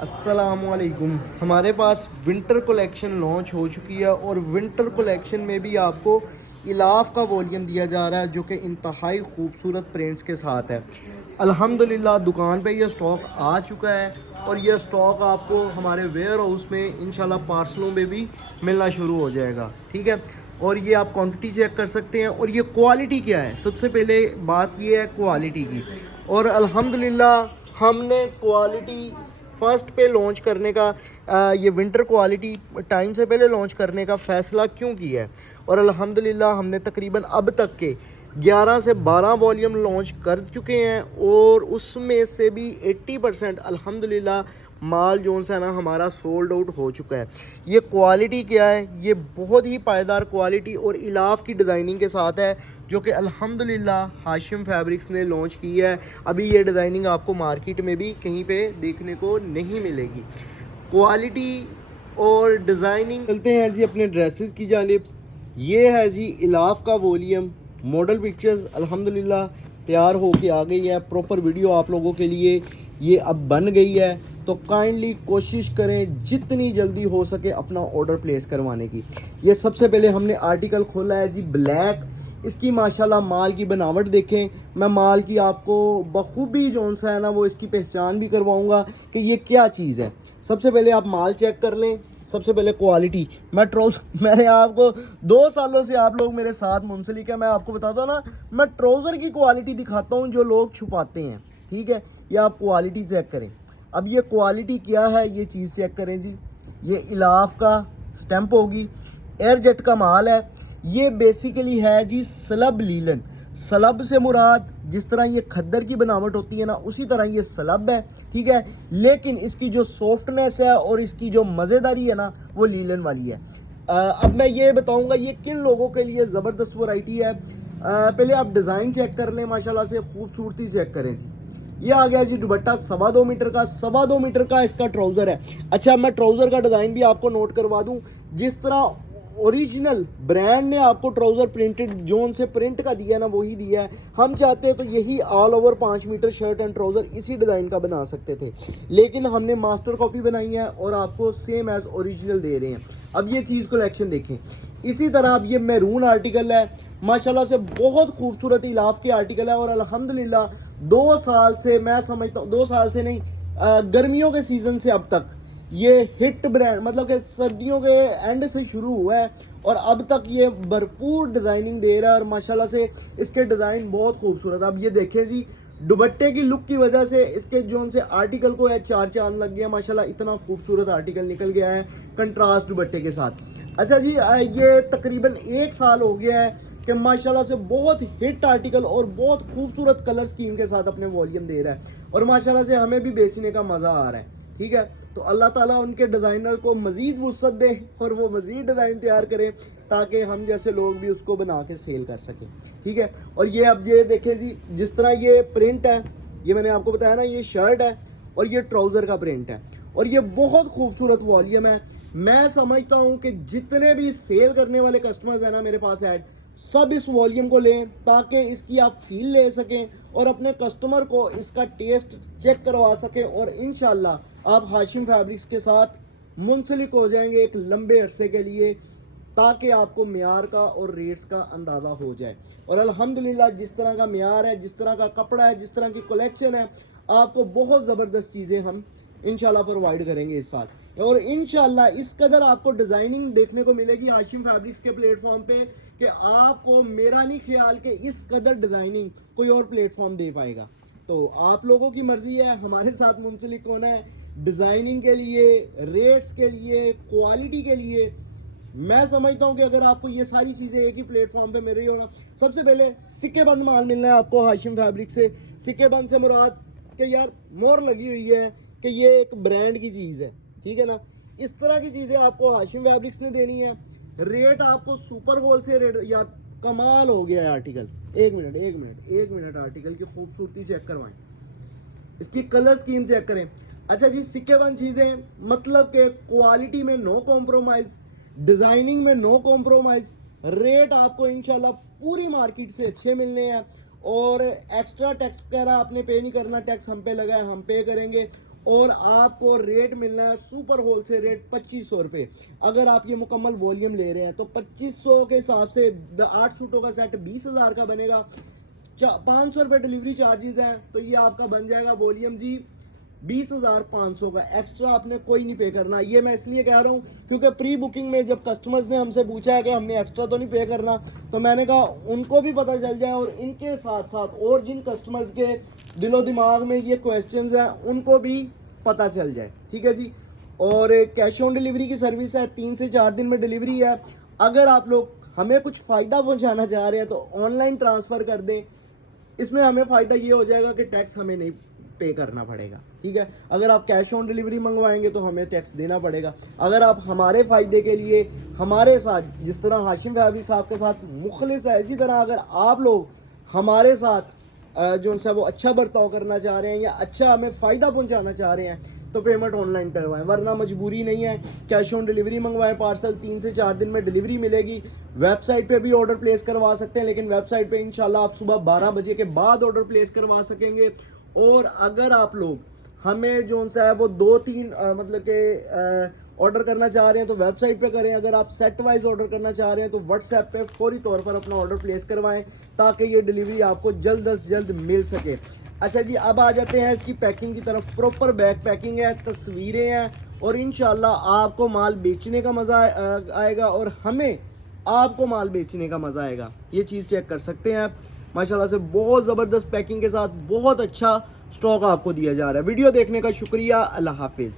अस्सलामुअलैकुम। हमारे पास winter collection launch हो चुकी है और विंटर कलेक्शन में भी आपको इलाफ का वॉल्यूम दिया जा रहा है जो कि इंतहाई खूबसूरत प्रिंट्स के साथ है। अल्हम्दुलिल्लाह दुकान पे ये स्टॉक आ चुका है और ये स्टॉक आपको हमारे वेयर हाउस में इंशाल्लाह पार्सलों में भी मिलना शुरू हो जाएगा। ठीक है, और ये आप क्वांटिटी चेक कर सकते हैं और ये क्वालिटी क्या है। सबसे पहले बात ये है क्वालिटी की, और अल्हम्दुलिल्लाह हमने क्वालिटी फर्स्ट पे लॉन्च करने का ये विंटर क्वालिटी टाइम से पहले लॉन्च करने का फ़ैसला क्यों किया है। और अल्हम्दुलिल्लाह हमने तकरीबन अब तक के 11 से 12 वॉल्यूम लॉन्च कर चुके हैं और उसमें से भी 80% अल्हम्दुलिल्लाह माल जो है ना हमारा सोल्ड आउट हो चुका है। ये क्वालिटी क्या है, ये बहुत ही पायदार क्वालिटी और इलाफ की डिज़ाइनिंग के साथ है जो कि अल्हम्दुलिल्लाह हाशिम फैब्रिक्स ने लॉन्च की है। अभी ये डिज़ाइनिंग आपको मार्केट में भी कहीं पे देखने को नहीं मिलेगी। क्वालिटी और डिज़ाइनिंग चलते हैं जी अपने ड्रेसेस की जानिब। ये है जी इलाफ का वॉल्यूम, मॉडल पिक्चर्स अल्हम्दुलिल्लाह तैयार हो के आ गई है। प्रॉपर वीडियो आप लोगों के लिए ये अब बन गई है, तो काइंडली कोशिश करें जितनी जल्दी हो सके अपना ऑर्डर प्लेस करवाने की। ये सबसे पहले हमने आर्टिकल खोला है जी ब्लैक। इसकी माशाल्लाह माल की बनावट देखें, मैं माल की आपको बखूबी जो सा है ना वो इसकी पहचान भी करवाऊंगा कि ये क्या चीज़ है। सबसे पहले आप माल चेक कर लें। सबसे पहले क्वालिटी, मैंने आपको 2 सालों से आप लोग मेरे साथ मुंसलिक है, मैं आपको बताता हूँ ना, मैं ट्राउज़र की क्वालिटी दिखाता हूँ जो लोग छुपाते हैं। ठीक है, ये आप क्वालिटी चेक करें। अब ये क्वालिटी क्या है ये चीज़ चेक करें जी। ये इलाफ का स्टैंप होगी, एयर जेट का माल है। ये बेसिकली है जी सलब लीलन। सलब से मुराद जिस तरह ये खद्दर की बनावट होती है ना उसी तरह ये सलब है। ठीक है, लेकिन इसकी जो सॉफ्टनेस है और इसकी जो मज़ेदारी है ना वो लीलन वाली है। अब मैं ये बताऊंगा ये किन लोगों के लिए ज़बरदस्त वैरायटी है। पहले आप डिज़ाइन चेक कर लें, माशाल्लाह से खूबसूरती चेक करें जी। ये आ गया जी दुपट्टा 2.25 मीटर का, 2.25 मीटर का इसका ट्राउज़र है। अच्छा, मैं ट्राउज़र का डिज़ाइन भी आपको नोट करवा दूं। जिस तरह ओरिजिनल ब्रांड ने आपको ट्राउज़र प्रिंटेड जोन से प्रिंट का दिया ना वही दिया है। हम चाहते हैं तो यही all over 5 metre shirt and trouser इसी डिज़ाइन का बना सकते थे, लेकिन हमने मास्टर कॉपी बनाई है और आपको सेम एज ओरिजिनल दे रहे हैं। अब ये चीज़ कलेक्शन देखें। इसी तरह अब ये मैरून आर्टिकल है, माशाल्लाह से बहुत खूबसूरत इलाफ के आर्टिकल है और अल्हम्दुलिल्लाह 2 साल से, मैं समझता हूँ 2 साल से नहीं, गर्मियों के सीज़न से अब तक ये हिट ब्रांड, मतलब कि सर्दियों के एंड से शुरू हुआ है और अब तक ये भरपूर डिज़ाइनिंग दे रहा है और माशाल्लाह से इसके डिज़ाइन बहुत खूबसूरत। अब ये देखें जी, दुपट्टे की लुक की वजह से इसके जोन से आर्टिकल को है 4 चांद लग गया। माशाल्लाह इतना खूबसूरत आर्टिकल निकल गया है कंट्रास्ट दुपट्टे के साथ। अच्छा जी, ये तकरीबन 1 साल हो गया है कि माशाल्लाह से बहुत हिट आर्टिकल और बहुत खूबसूरत कलर स्कीम के साथ अपने वॉल्यूम दे रहा है और माशाल्लाह से हमें भी बेचने का मज़ा आ रहा है। ठीक है, तो अल्लाह ताला उनके डिज़ाइनर को मज़ीद वुसअत दे और वो मज़ीद डिज़ाइन तैयार करें ताकि हम जैसे लोग भी उसको बना के सेल कर सकें। ठीक है, और ये अब ये देखें जी, जिस तरह ये प्रिंट है, ये मैंने आपको बताया ना, ये शर्ट है और ये ट्राउज़र का प्रिंट है और ये बहुत खूबसूरत वॉल्यूम है। मैं समझता हूँ कि जितने भी सेल करने वाले कस्टमर्स हैं ना मेरे पास ऐड, सब इस वॉल्यूम को लें ताकि इसकी आप फील ले सकें और अपने कस्टमर को इसका टेस्ट चेक करवा सकें और इंशाल्लाह आप हाशिम फैब्रिक्स के साथ मुंसलिक हो जाएंगे एक लंबे अरसे के लिए, ताकि आपको मियार का और रेट्स का अंदाज़ा हो जाए। और अल्हम्दुलिल्लाह जिस तरह का मियार है, जिस तरह का कपड़ा है, जिस तरह की कलेक्शन है, आपको बहुत ज़बरदस्त चीज़ें हम इंशाल्लाह प्रोवाइड करेंगे इस साल। और इंशाल्लाह इस कदर आपको डिज़ाइनिंग देखने को मिलेगी हाशिम फैब्रिक्स के प्लेटफॉर्म पे कि आपको, मेरा नहीं ख्याल कि इस कदर डिज़ाइनिंग कोई और प्लेटफॉर्म दे पाएगा। तो आप लोगों की मर्ज़ी है हमारे साथ मुंसलिक होना है डिज़ाइनिंग के लिए, रेट्स के लिए, क्वालिटी के लिए। मैं समझता हूँ कि अगर आपको ये सारी चीज़ें एक ही प्लेटफॉर्म पे मिल रही हो ना, सबसे पहले सिक्के बंद माल मिलना है आपको हाशिम फैब्रिक से। सिक्के बंद से मुराद कि यार मोहर लगी हुई है कि ये एक ब्रांड की चीज़ है। ठीक है ना, इस तरह की चीज़ें आपको हाशिम फैब्रिक्स ने देनी है। रेट आपको सुपर होल से रेट, यार कमाल हो गया है आर्टिकल। एक मिनट आर्टिकल की खूबसूरती चेक करवाएं, इसकी कलर स्कीम चेक करें। अच्छा जी, सिक्के बंद चीज़ें मतलब कि क्वालिटी में नो कॉम्प्रोमाइज़, डिज़ाइनिंग में नो कॉम्प्रोमाइज़, रेट आपको इंशाल्लाह पूरी मार्केट से अच्छे मिलने हैं और एक्स्ट्रा टैक्स वगैरह आपने पे नहीं करना, टैक्स हम पे लगा है हम पे करेंगे और आपको रेट मिलना है सुपर होलसेल रेट 2500 रुपये। अगर आप ये मुकम्मल वॉल्यूम ले रहे हैं तो 2500 के हिसाब से 8 सूटों का सेट 20,000 का बनेगा। 500 रुपये डिलीवरी चार्जेस है, तो ये आपका बन जाएगा वॉल्यूम जी 20,500 का। एक्स्ट्रा आपने कोई नहीं पे करना। ये मैं इसलिए कह रहा हूँ क्योंकि प्री बुकिंग में जब कस्टमर्स ने हमसे पूछा है कि हमने एक्स्ट्रा तो नहीं पे करना, तो मैंने कहा उनको भी पता चल जाए और इनके साथ साथ और जिन कस्टमर्स के दिलो दिमाग में ये क्वेश्चंस हैं उनको भी पता चल जाए। ठीक है जी। और कैश ऑन डिलीवरी की सर्विस है, 3 से 4 दिन में डिलीवरी है। अगर आप लोग हमें कुछ फ़ायदा पहुँचाना चाह रहे हैं तो ऑनलाइन ट्रांसफ़र कर दें। इसमें हमें फ़ायदा ये हो जाएगा कि टैक्स हमें नहीं पे करना पड़ेगा। ठीक है। अगर आप कैश ऑन डिलीवरी मंगवाएंगे तो हमें टैक्स देना पड़ेगा। अगर आप हमारे फ़ायदे के लिए हमारे साथ जिस तरह हाशिम फैबरी साहब के साथ मुखलिस है, इसी तरह अगर आप लोग हमारे साथ जो उनसे वो अच्छा बर्ताव करना चाह रहे हैं या अच्छा हमें फ़ायदा पहुंचाना चाह रहे हैं तो पेमेंट ऑनलाइन करवाएं, वरना मजबूरी नहीं है। कैश ऑन डिलीवरी मंगवाएं, पार्सल 3 से 4 दिन में डिलीवरी मिलेगी। वेबसाइट पे भी ऑर्डर प्लेस करवा सकते हैं, लेकिन वेबसाइट पे इंशाल्लाह आप सुबह 12 बजे के बाद ऑर्डर प्लेस करवा सकेंगे। और अगर आप लोग हमें जो सा है वो 2-3 मतलब के ऑर्डर करना चाह रहे हैं तो वेबसाइट पे करें। अगर आप सेट वाइज ऑर्डर करना चाह रहे हैं तो व्हाट्सएप पे फौरी तौर पर अपना ऑर्डर प्लेस करवाएं ताकि ये डिलीवरी आपको जल्द से जल्द मिल सके। अच्छा जी, अब आ जाते हैं इसकी पैकिंग की तरफ। प्रॉपर बैग पैकिंग है, तस्वीरें हैं और इंशाल्लाह आपको माल बेचने का मज़ा आएगा और हमें आपको माल बेचने का मज़ा आएगा। ये चीज़ चेक कर सकते हैं आप। माशाल्लाह से बहुत ज़बरदस्त पैकिंग के साथ बहुत अच्छा स्टॉक आपको दिया जा रहा है। वीडियो देखने का शुक्रिया। अल्लाह हाफिज़।